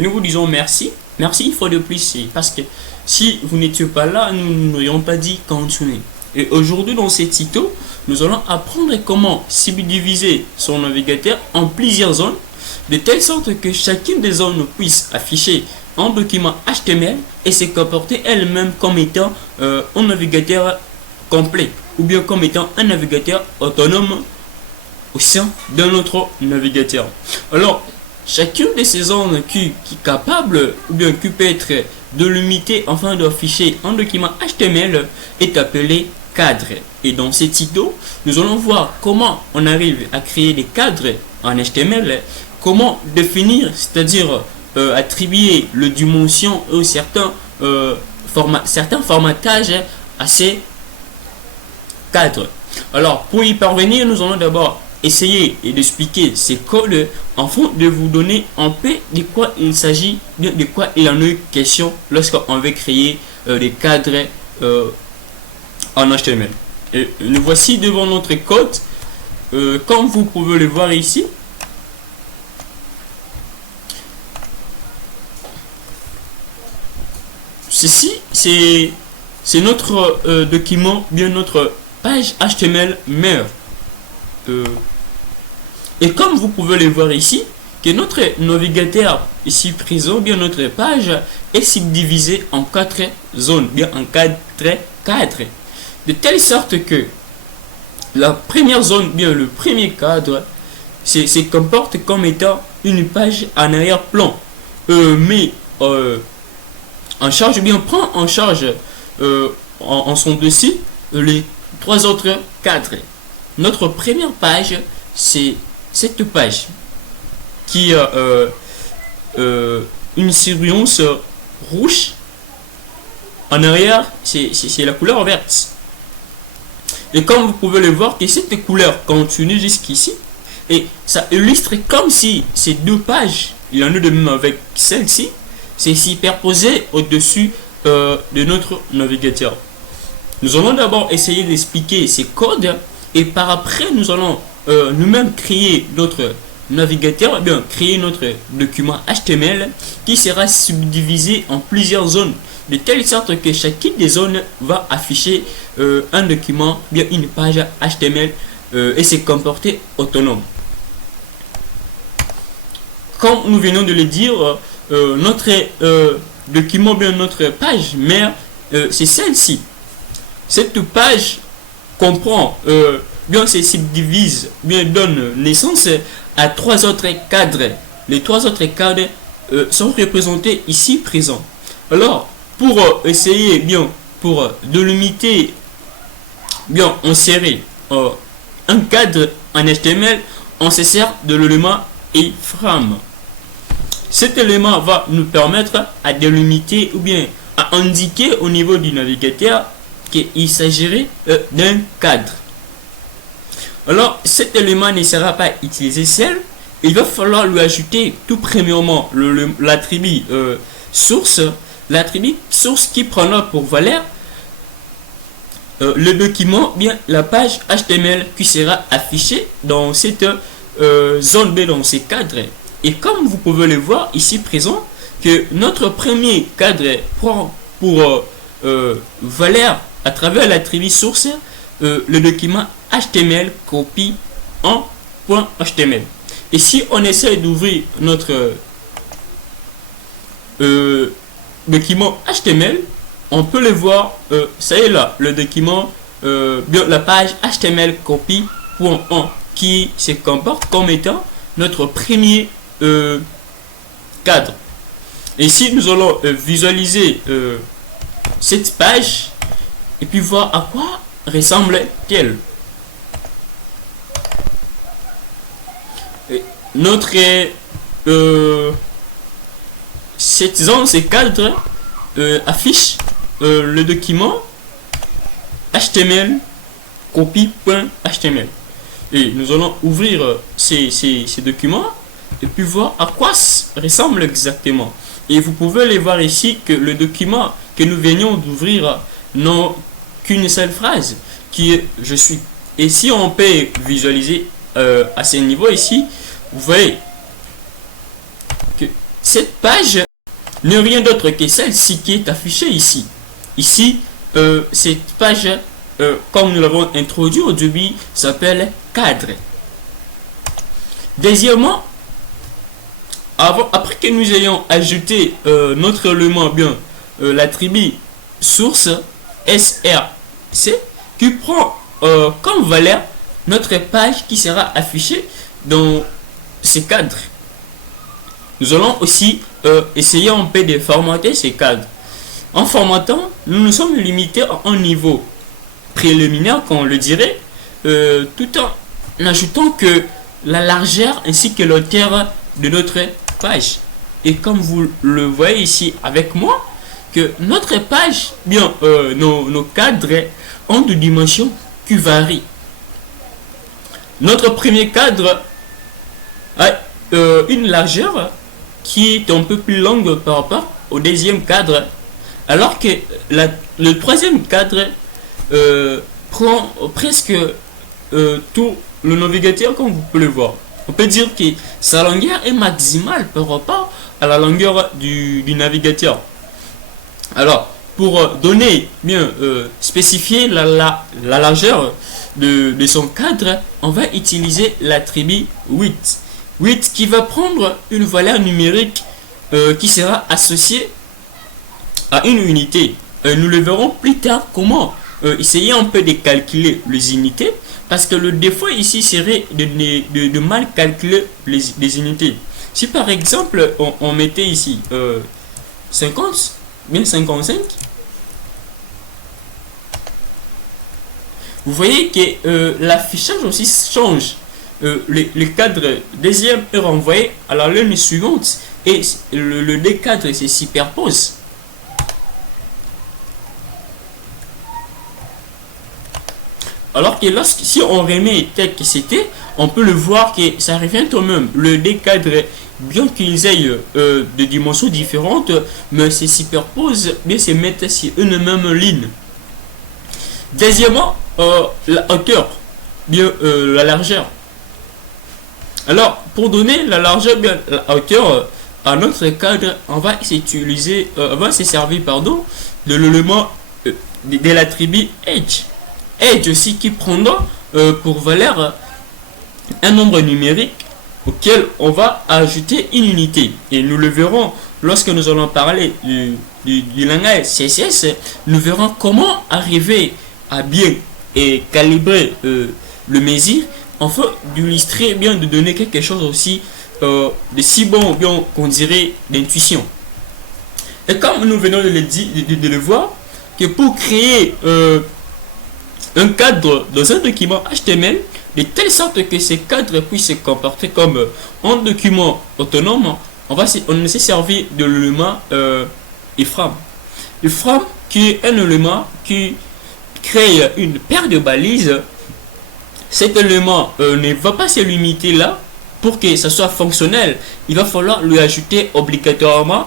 Nous vous disons merci. Merci une fois de plus, parce que si vous n'étiez pas là, nous n'aurions pas dit continuer. Et aujourd'hui, dans ce tuto, nous allons apprendre comment subdiviser son navigateur en plusieurs zones, de telle sorte que chacune des zones puisse afficher un document HTML et se comporter elle-même comme étant un navigateur complet, ou bien comme étant un navigateur autonome au sein d'un autre navigateur. Alors, chacune de ces zones qui est capable ou bien qui peut être délimitée afin d'afficher un document HTML est appelé cadre. Et dans ce tuto, nous allons voir comment on arrive à créer des cadres en HTML, comment définir, c'est-à-dire attribuer le dimension ou certains formatages à ces cadres. Alors, pour y parvenir, nous allons d'abord essayer d'expliquer ces codes afin de vous donner un peu de quoi il s'agit, de quoi il en est question lorsqu'on veut créer des cadres en HTML. Et nous voici devant notre code. Comme vous pouvez le voir ici, ceci c'est notre document, bien notre page HTML mère. Et comme vous pouvez le voir ici, que notre navigateur ici présent, bien notre page est subdivisée en 4 zones, bien en 4 cadres, de telle sorte que la première zone, bien le premier cadre, se comporte comme étant une page en arrière-plan, mais en charge, bien prend en charge en son dessus les 3 autres cadres. Notre première page, c'est cette page qui a une surbrillance rouge. En arrière, c'est la couleur verte. Et comme vous pouvez le voir, que cette couleur continue jusqu'ici. Et ça illustre comme si ces deux pages, il y en a de même avec celle-ci, c'est superposé au-dessus de notre navigateur. Nous allons d'abord essayer d'expliquer ces codes et par après nous allons nous-mêmes créer notre navigateur, bien créer notre document HTML qui sera subdivisé en plusieurs zones de telle sorte que chacune des zones va afficher un document, bien une page HTML et se comporter autonome. Comme nous venons de le dire, notre document, bien notre page mère, c'est celle-ci. Cette page comprend, bien se subdivise, bien donne naissance à 3 autres cadres. Les 3 autres cadres sont représentés ici présents. Alors, pour essayer, bien, pour délimiter, bien insérer un cadre en HTML, on se sert de l'élément iframe. Cet élément va nous permettre à délimiter ou bien à indiquer au niveau du navigateur qu'il s'agirait d'un cadre. Alors, cet élément ne sera pas utilisé seul. Il va falloir lui ajouter tout premièrement l'attribut source. L'attribut source qui prendra pour valeur le document, bien la page HTML qui sera affichée dans cette zone B, dans ces cadres. Et comme vous pouvez le voir ici présent, que notre premier cadre prend pour valeur à travers l'attribut source le document HTML copie en .html. Et si on essaie d'ouvrir notre document HTML, on peut le voir, ça y est là, le document, bien la page HTML copie.1 qui se comporte comme étant notre premier cadre. Et ici nous allons visualiser cette page et puis voir à quoi ressemble-t-elle. Notre cette zone, ces cadres affiche le document HTML copie.html et nous allons ouvrir ces documents et puis voir à quoi ressemble exactement. Et vous pouvez les voir ici que le document que nous venions d'ouvrir n'a qu'une seule phrase qui est je suis. Et si on peut visualiser à ce niveau ici, vous voyez que Cette page n'est rien d'autre que celle-ci qui est affichée ici. Ici, cette page, comme nous l'avons introduit au début, s'appelle cadre. Deuxièmement, après que nous ayons ajouté notre élément, bien l'attribut source src, qui prend comme valeur notre page qui sera affichée dans ces cadres. Nous allons aussi essayer un peu de formater ces cadres. En formatant, nous nous sommes limités à un niveau préliminaire, comme on le dirait, tout en ajoutant que la largeur ainsi que l'auteur de notre page. Et comme vous le voyez ici avec moi, que notre page, bien nos cadres ont des dimensions qui varient. Notre premier cadre a une largeur qui est un peu plus longue par rapport au deuxième cadre, alors que le troisième cadre prend presque tout le navigateur, comme vous pouvez le voir. On peut dire que sa longueur est maximale par rapport à la longueur du navigateur. Alors, pour donner, bien spécifier la largeur de son cadre, on va utiliser l'attribut width. Width qui va prendre une valeur numérique qui sera associée à une unité. Nous le verrons plus tard comment essayer un peu de calculer les unités, parce que le défaut ici serait de mal calculer les unités. Si par exemple on mettait ici 50, bien 55, vous voyez que l'affichage aussi change. Le cadre deuxième est renvoyé à la ligne suivante et le décadre se superpose. Alors que si on remet tel que c'était, on peut le voir que ça revient au même. Le décadre, bien qu'ils aient de dimensions différentes, mais se superposent, bien se mettent sur une même ligne. Deuxièmement, la hauteur, bien la largeur. Alors, pour donner la largeur, bien la hauteur à notre cadre, on va s'utiliser, on va se servir, pardon, de l'élément de l'attribut edge. Edge aussi qui prendra pour valeur un nombre numérique auquel on va ajouter une unité. Et nous le verrons lorsque nous allons parler du langage CSS. Nous verrons comment arriver à bien et calibrer le mesure, afin d'illustrer, bien de donner quelque chose aussi de si bon, bien qu'on dirait d'intuition. Et comme nous venons de le voir, que pour créer un cadre dans un document HTML, de telle sorte que ces cadres puissent se comporter comme un document autonome, on s'est servi de l'élément iframe. Iframe qui est un élément qui crée une paire de balises. Cet élément ne va pas se limiter là. Pour que ça soit fonctionnel, il va falloir lui ajouter obligatoirement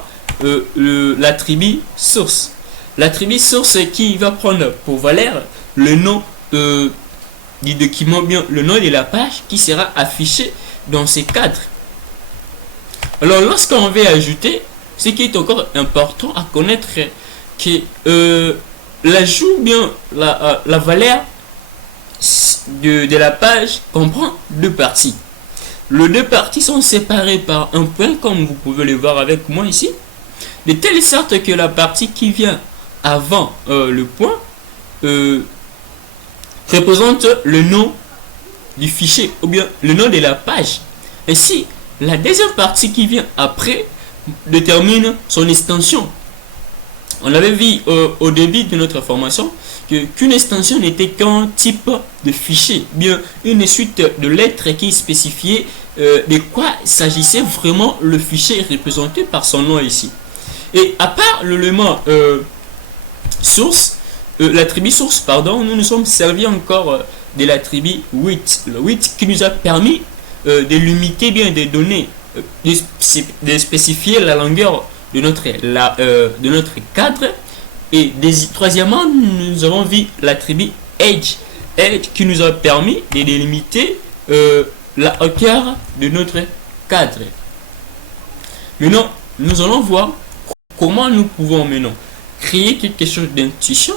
l'attribut source. L'attribut source qui va prendre pour valeur le nom du document, bien le nom de la page qui sera affiché dans ces cadres. Alors lorsqu'on veut ajouter, ce qui est encore important à connaître, que l'ajout, bien la valeur de la page comprend deux parties. Les deux parties sont séparées par un point, comme vous pouvez le voir avec moi ici, de telle sorte que la partie qui vient avant le point représente le nom du fichier ou bien le nom de la page. Ainsi, la deuxième partie qui vient après détermine son extension. On avait vu au début de notre formation qu'une extension n'était qu'un type de fichier, bien une suite de lettres qui spécifiait de quoi s'agissait vraiment le fichier représenté par son nom ici. Et à part l'élément source, l'attribut source, pardon, nous nous sommes servis encore de l'attribut width. Le width qui nous a permis de limiter, bien de donner, de spécifier la longueur de notre cadre. Et troisièmement, nous avons vu l'attribut edge qui nous a permis de délimiter la hauteur de notre cadre. Maintenant, nous allons voir comment nous pouvons maintenant créer quelque chose d'intuition.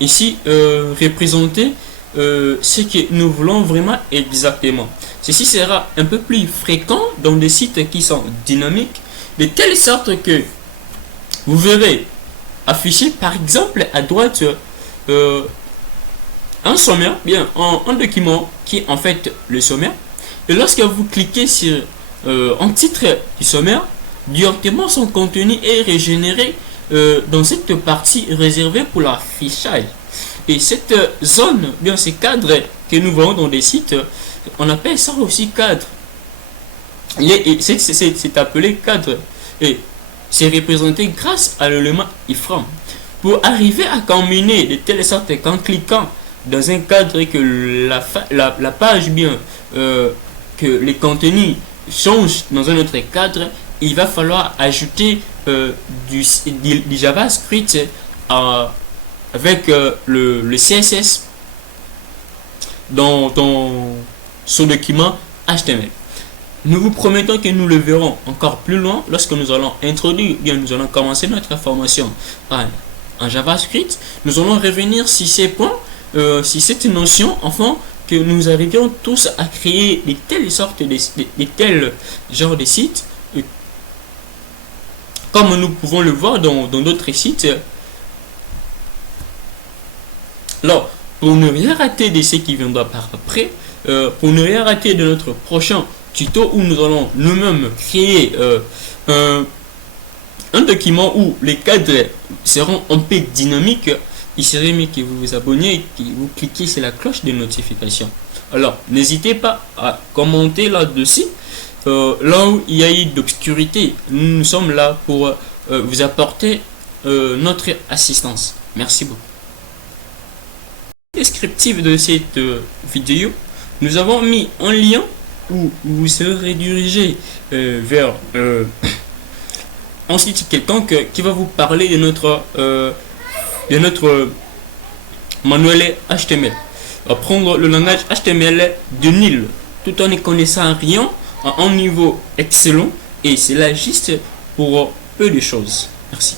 Ici, représenter ce que nous voulons vraiment exactement. Ceci sera un peu plus fréquent dans des sites qui sont dynamiques, de telle sorte que vous verrez afficher par exemple à droite un sommaire, bien un document qui est en fait le sommaire. Et lorsque vous cliquez sur un titre du sommaire, directement son contenu est régénéré dans cette partie réservée pour l'affichage. Et cette zone, bien ces cadres que nous voyons dans des sites, on appelle ça aussi cadre. C'est appelé cadre. Et c'est représenté grâce à l'élément iframe. Pour arriver à combiner de telle sorte qu'en cliquant dans un cadre et que la page, bien que les contenus changent dans un autre cadre, il va falloir ajouter du JavaScript avec le CSS dans ce document HTML. Nous vous promettons que nous le verrons encore plus loin lorsque nous allons introduire, bien nous allons commencer notre formation en JavaScript. Nous allons revenir sur ces points, sur cette notion, enfin, que nous arrivions tous à créer de telles sortes de tels genres de sites, comme nous pouvons le voir dans d'autres sites. Alors, pour ne rien rater de ce qui viendra par après, pour ne rien rater de notre prochain tuto où nous allons nous-mêmes créer un document où les cadres seront un peu dynamiques, il serait mieux que vous vous abonniez et que vous cliquez sur la cloche de notification. Alors, n'hésitez pas à commenter là-dessus. Là où il y a eu d'obscurité, nous sommes là pour vous apporter notre assistance. Merci beaucoup. Descriptif de cette vidéo, nous avons mis un lien où vous serez dirigé vers un site quelconque qui va vous parler de notre manuel HTML. Apprendre le langage HTML de nul tout en ne connaissant rien à un niveau excellent, et c'est là juste pour peu de choses. Merci.